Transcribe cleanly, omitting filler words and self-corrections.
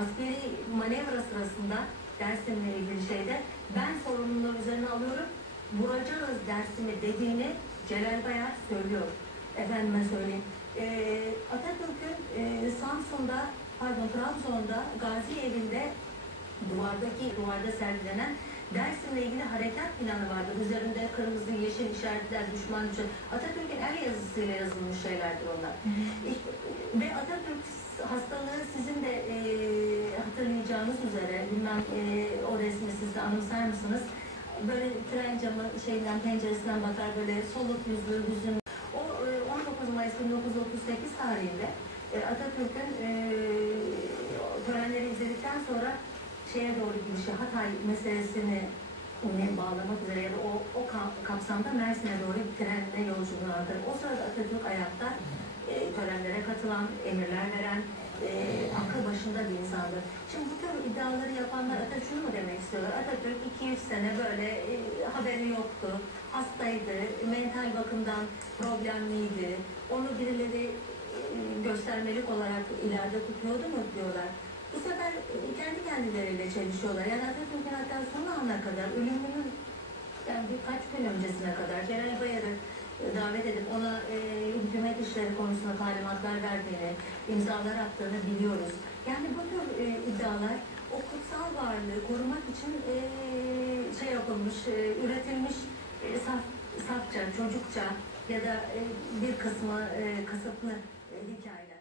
askeri manevra sırasında Dersim'le ilgili şeyde ben sorumluluğu üzerine alıyorum. Vuracağız Dersim'i dediğini Celal Bayar söylüyor. Efendime söyleyeyim. Atatürk'ün Trabzon'da Gazi Evi'nde duvarda sergilenen Dersim'le ilgili harekat planı vardı. Üzerinde kırmızı, yeşil işaretler, düşman. Atatürk'ün el yazısıyla yazılmış şeylerdir onlar. Ve Atatürk hastalığı sizin de hatırlayacağınız üzere, bilmem o resmi siz de anımsar mısınız? Böyle tren camı penceresinden bakar, böyle soluk yüzlü, hüzünlü. O 19 Mayıs 1938 tarihinde Atatürk'ün törenleri izledikten sonra şeye doğru gidişi, Hatay meselesini bağlamak üzere ya da o kapsamda Mersin'e doğru bir trenle yolculuğu vardır. O sırada Atatürk ayakta törenlere katılan, emirler veren, aklı başında bir insandır. Şimdi bu tür iddiaları yapanlar şunu mu demek istiyorlar? Atatürk 200 sene böyle haberi yoktu, hastaydı, mental bakımdan problemliydi, onu birileri göstermelik olarak ileride tutuyordu mu diyorlar. Bu sefer kendi kendileriyle çelişiyorlar. Yani Atatürk'ün hatta son ana kadar, ölümünün birkaç gün öncesine kadar Celal Bayar'ı davet edip ona hükümet işleri konusunda talimatlar verdiğini, imzalar attığını biliyoruz. Yani bu tür iddialar o kutsal varlığı korumak için üretilmiş safça, çocukça ya da bir kısmı kasıtlı hikayeler.